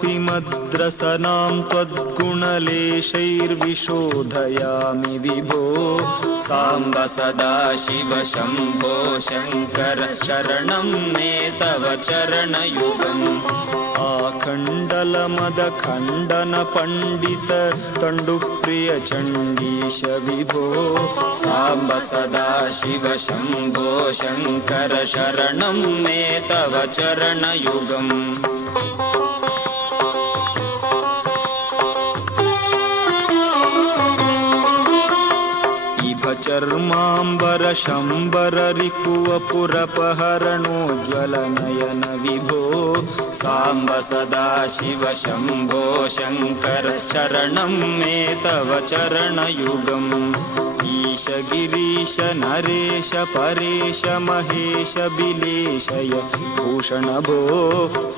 किमपि मद्रसनां त्वद्गुणलेशैर्विशोधयामि विभो साम्ब सदाशिव शम्भो शङ्कर शरणं मे तव चरणयुगम् आखण्डलमदखण्डन पण्डित तण्डुप्रिय चण्डीश विभो साम्ब सदाशिव शम्भो शङ्कर शरणं मे तव चरणयुगम् चर्माम्बर शम्बर रिपुवपुरपहरणोज्ज्वलनयन विभो साम्ब सदाशिव शम्भो शङ्कर शरणं मे तव चरणयुगम् ईश गिरीश नरेश परेश महेश बिलेशय भूषण भो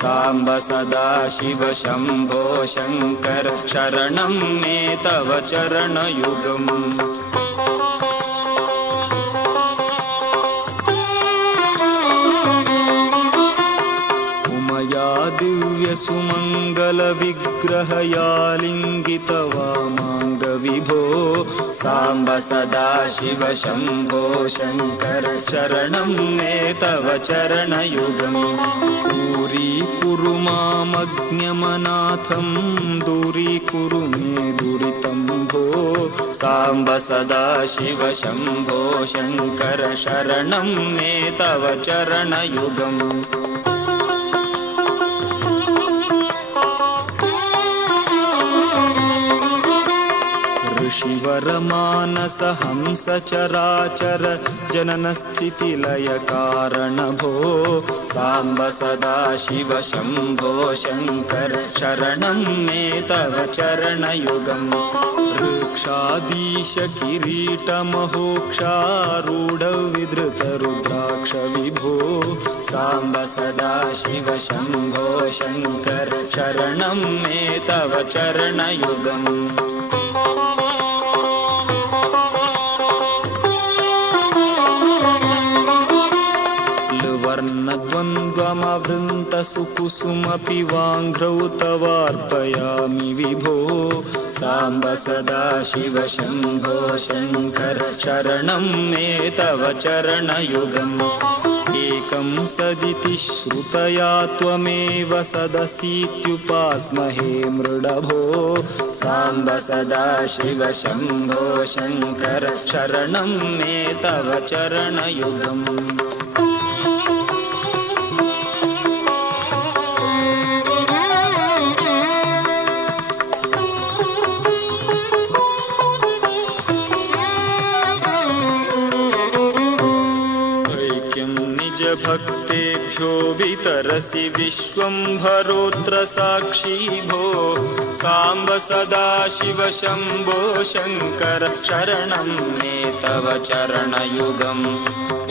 साम्ब सदाशिव शम्भो शङ्कर शरणं मे तव चरणयुगम् दिव्य सुमंगल विग्रहयालिंगित वामांग विभो साम्ब सदाशिव शम्भो शङ्कर शरणं मे तव चरणयुगम् दूरीकुरु मामज्ञमनाथं दूरीकुरु मे दुरितं भो साम्ब सदाशिव शम्भो शङ्कर शरणं मे तव चरणयुगम् ऋषिवर मानस हंस चराचर जनन स्थिति लय कारण भो साम्ब सदाशिव शम्भो शङ्कर शरणं मे तव चरणयुगम् वृक्षाधीश किरीट महोक्षारूढ विधृत रुद्राक्ष विभो साम्ब सदाशिव शम्भो शङ्कर शरणं मे तव चरणयुगम् वर्णद्वन्द्वमवृन्त सुकुसुमपि वाङ्घ्रौ तवार्पयामि विभो साम्ब सदाशिव शम्भो शङ्कर शरणं मे तव चरणयुगम् एकं सदिति श्रुतया त्वमेव सदसीत्युपास्महे मृडभो साम्ब सदाशिव शम्भो शङ्कर शरणं मे तव चरणयुगम् भक्तेभ्यो वितरसि विश्वम्भरोऽत्र साक्षी भो साम्ब सदाशिव शम्भो शङ्कर शरणं मे तव चरणयुगम्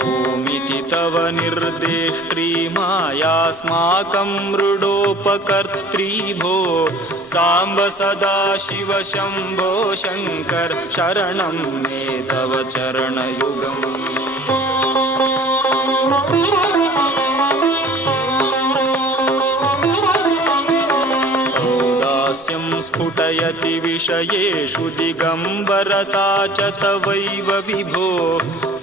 ओमिति तव निर्देष्ट्री मायास्माकं मृडोपकर्त्री भो साम्ब सदाशिव शम्भो शङ्कर शरणं मे तव चरणयुगम् स्फुटयति विषयेषु दिगम्बरता च तवैव विभो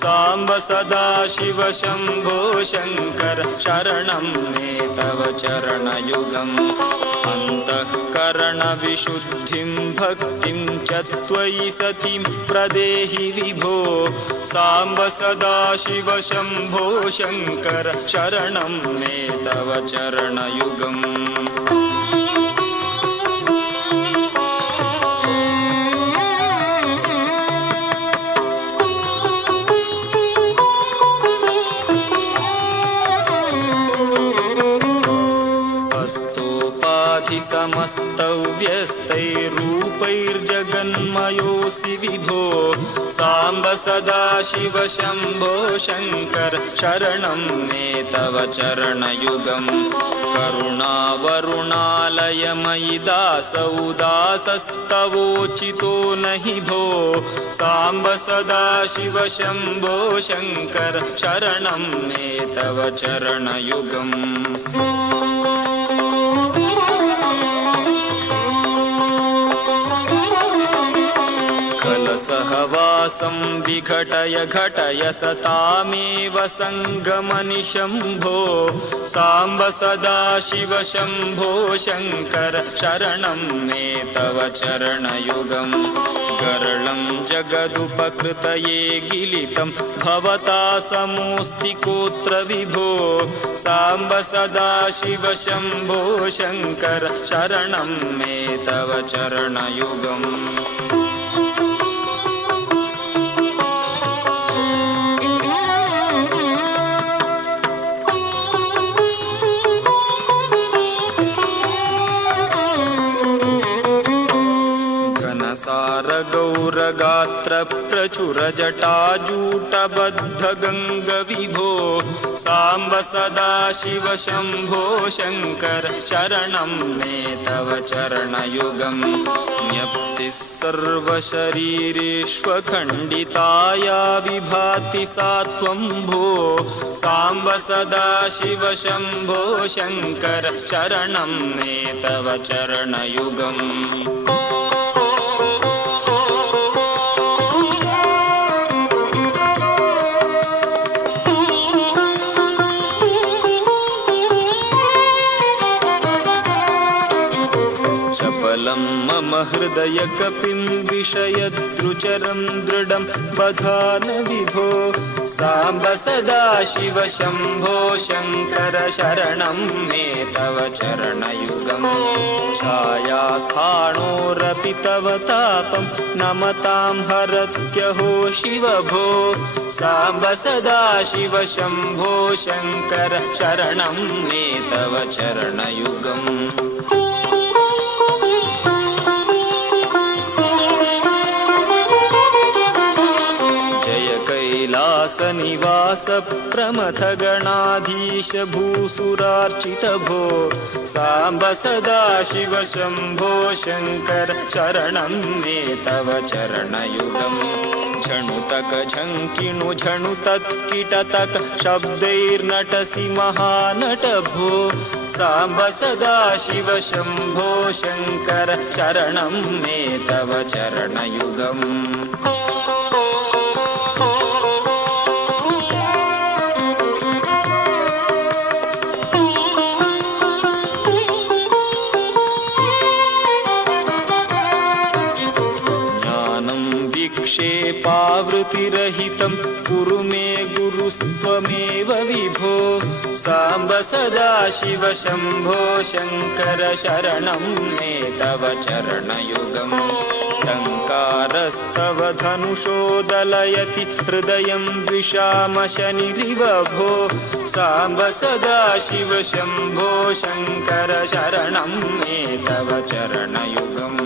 साम्ब सदाशिव शम्भो शङ्कर शरणं मे तव चरणयुगम् अन्तःकरणविशुद्धिं भक्तिं च त्वयि सतिं प्रदेहि विभो साम्ब सदाशिव शम्भो शङ्कर शरणं मे तव चरणयुगम् समस्तव्यस्तैरूपैर्जगन्मयोऽसि विभो साम्ब सदाशिव शम्भो शङ्कर शरणं मे तव चरणयुगम् करुणावरुणालयमयि दासौ दासस्तवोचितो नहि भो साम्ब सदाशिव शम्भो शङ्कर शरणं मे तव चरणयुगम् संविघटय घटय सतामेव संगमनिशम्भो साम्ब सदाशिव शम्भो शङ्कर शरणं मे तव चरणयुगम् गरलं जगदुपकृतये गिलितं भवता समोऽस्तिकोऽत्र विभो साम्ब सदाशिव शम्भो शङ्कर शरणं मे तव चरणयुगम् गौरगात्र प्रचुर जटाजूटबद्ध गंग विभो साम्ब सदाशिव शम्भो शङ्कर शरणं मे तव चरणयुगम् ज्ञप्तिः सर्वशरीरेष्वखण्डिताया विभाति सा त्वं भो साम्ब सदाशिव शम्भो शङ्कर शरणं मे तव चरणयुगम् मम हृदय कपिं विषयद्रुचरं दृढं बधान विभो साम्ब सदाशिव शम्भो शङ्कर शरणं मे तव चरणयुगम् छायास्थाणोरपि तव तापं नमतां हरत्यहो शिव भो साम्ब सदाशिव शम्भो शङ्कर शरणं मे तव चरणयुगम् कैलासनिवास प्रमथ गणाधीश भूसुरार्चित भो साम्ब सदाशिव शम्भो शङ्कर शरणं मे तव चरणयुगम् झणुतक झङ्किणु झणुतत्किटतक शब्दैर्नटसि महानट भो साम्ब सदाशिव शम्भो शङ्कर शरणं मे तव चरणयुगम् पावृतिरहितं कुरु मे गुरुस्त्वमेव विभो साम्ब सदाशिव शम्भो शङ्कर शरणं मे तव चरणयुगम् टङ्कारस्तव धनुषोदलयति हृदयं द्विषामशनिरिव भो साम्ब सदाशिव शम्भो शङ्कर शरणं मे तव चरणयुगम्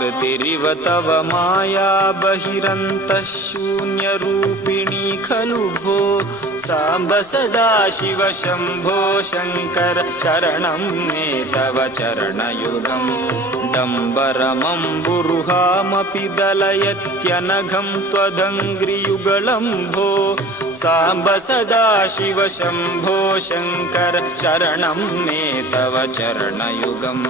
कृतिरिव तव माया बहिरन्तः शून्यरूपिणी खलु भो साम्ब सदाशिव शम्भो शङ्कर शरणं मे तव चरणयुगम् डम्बरमम्बुरुहामपि दलयत्यनघं त्वदङ्घ्रियुगलं भो साम्ब सदाशिव शम्भो शङ्कर शरणं मे तव चरणयुगम्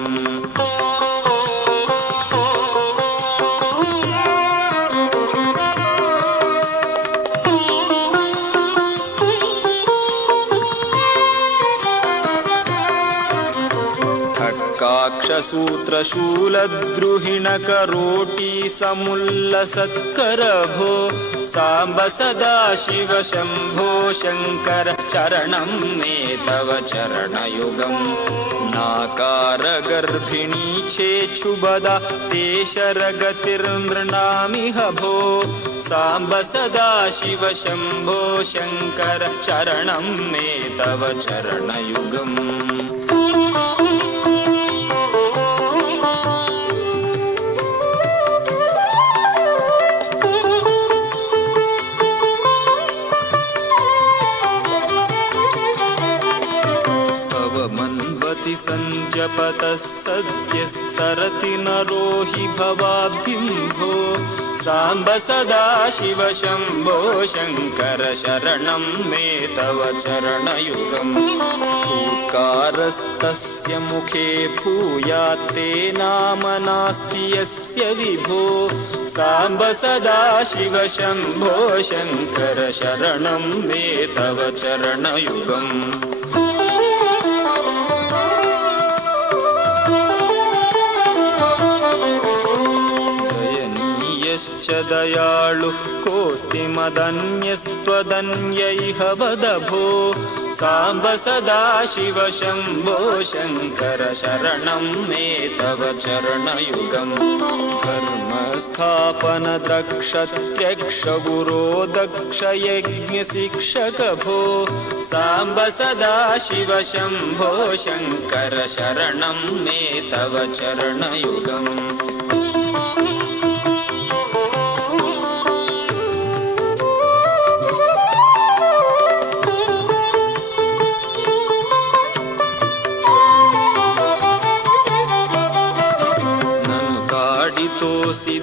काक्षसूत्रशूलद्रुहिणकरोटी समुल्लसत्कर भो साम्ब सदाशिव शम्भो शङ्कर शरणं मे तव चरणयुगम् नाकारगर्भिणी छेच्छुबदा ते शरगतिर्नृणामिह भो साम्ब सदाशिव शम्भो शङ्कर शरणं मे तव चरणयुगम् शपथः सद्यस्तरति नरो हि भवाब्धिं भो साम्ब सदा शिव शम्भो शङ्कर शरणं मे तव चरणयुगम् फूत्कारस्तस्य मुखे भूयात्ते नाम नास्ति यस्य विभो साम्ब सदा शिव शम्भो शङ्कर शरणं मे तव चरणयुगम् दयालु कोऽस्ति मदन्यस्त्वदन्यैह वद भो साम्ब सदा शिव शम्भो शङ्कर शरणं मे तव चरणयुगम् धर्मस्थापन द्रक्षत्यक्ष गुरो दक्ष यज्ञशिक्षक भो साम्ब सदा शिव शम्भो शङ्कर शरणं मे तव चरणयुगम्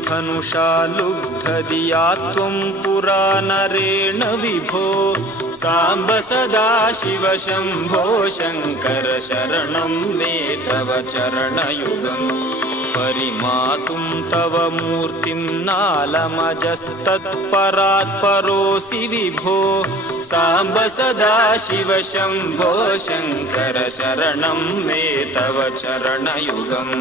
धनुषा लुब्धधिया त्वं पुरा नरेण विभो साम्ब सदा शिव शम्भो शङ्कर शरणं मे तव चरणयुगम् परिमातुं तव मूर्तिं नालमजस्तत्परात् परोऽसि विभो साम्ब सदा शिव शम्भो शङ्कर शरणं मे तव चरणयुगम्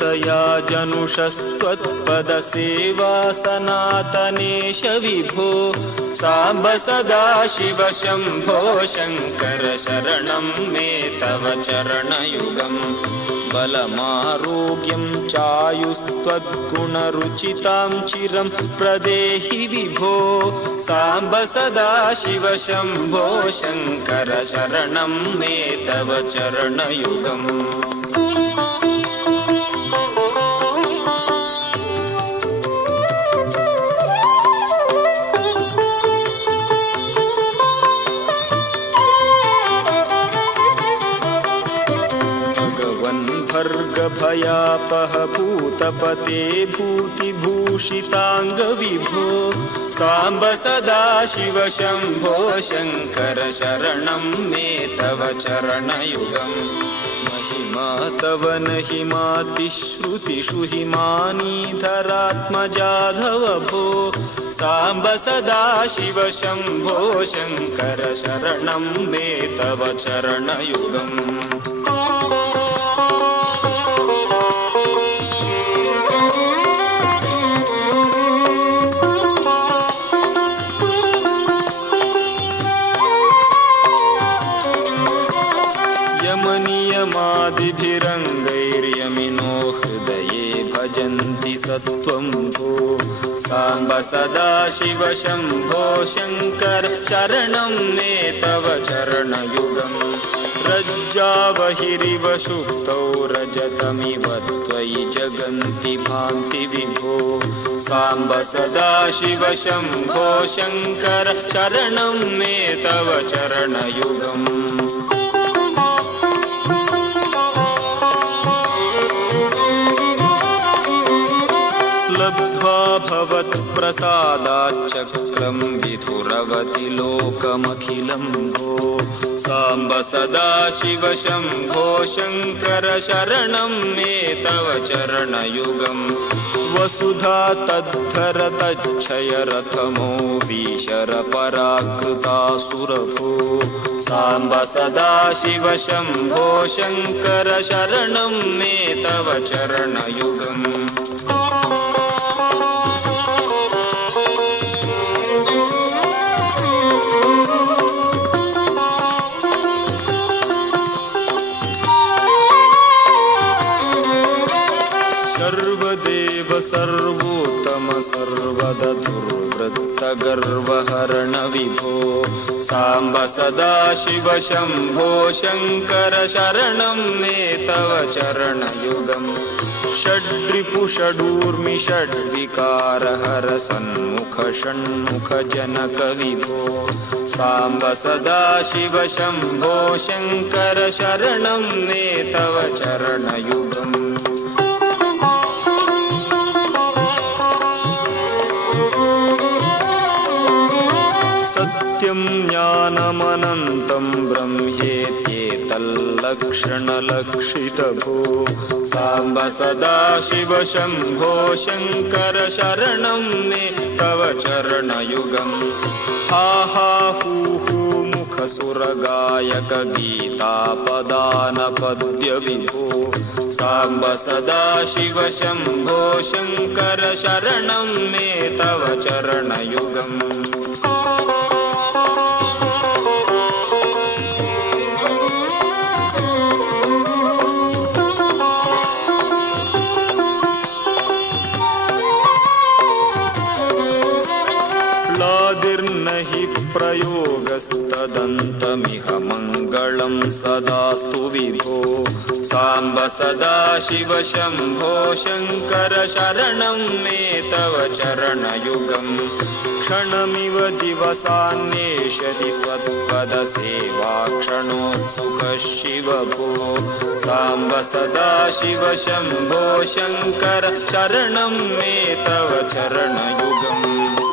तया जनुषस्त्वत्पदसेवा सनातनेश विभो साम्ब सदा शिव शम्भो शङ्कर शरणं मे तव चरणयुगम् बलमारोग्यं चायुस्त्वद्गुणरुचितां चिरं प्रदेहि विभो साम्ब सदा शिव शम्भो शङ्कर शरणं मे तव चरणयुगम् भयापह भूतपते भूतिभूषिताङ्ग विभो साम्ब सदा शिव शम्भो शङ्कर शरणं मे तव चरणयुगम् महिमा तव न हिमातिश्रुतिषु हिमानीधरात्मजाधव भो साम्ब सदा शिव शम्भो शङ्कर शरणं मे तव चरणयुगम् यमनियमादिभिरङ्गैर्यमिनो हृदये भजन्ति सत्त्वं भो साम्ब सदा शिव शम्भो शङ्कर शरणं मे तव चरणयुगम् रज्जावहिरिव सुप्तौ रजतमिव त्वयि जगन्ति भान्ति विभो साम्ब सदा शिव शम्भो शङ्कर शरणं मे तव चरणयुगम् लब्ध्वा भवत्प्रसादाच्चक्रं विधुरवति लोकमखिलं भो साम्ब सदा शिव शम्भो शङ्कर शरणं मे तव चरणयुगम् वसुधा तद्धर तच्छय रथमो वीशर पराकृतासुरभो साम्ब सदा शिव शम्भो शङ्कर शरणं मे तव चरणयुगम् सर्वोत्तम सर्वदा दुर्वृत्तगर्वहरण विभो साम्ब सदा शिव शम्भो शङ्कर शरणं मे तव चरणयुगम् षड्रिपु षडूर्मि षड्विकारहर सन्मुख षण्मुख जनक विभो साम्ब सदाशिव शम्भो शङ्कर शरणं मे तव चरणयुगम् सत्यं ज्ञानमनन्तं ब्रह्मेत्येतल्लक्षणलक्षितभो साम्ब सदाशिव शम्भो शङ्कर शरणं मे तव चरणयुगम् हा हा हू हू मुखसुरगायक गीतापदानपद्य विभो साम्ब सदाशिव शम्भो शङ्कर शरणं मे तव चरणयुगम् लादिर्नहि प्रयोगस्तदन्तमिह मङ्गलं सदास्तु विभो साम्ब सदाशिव शम्भो शङ्कर शरणं मे तव चरणयुगम् क्षणमिव दिवसान्येषति त्वत्पदसेवाक्षणोत्सुकः शिव भो साम्ब सदाशिव शम्भो शङ्कर शरणं मे तव चरणयुगम्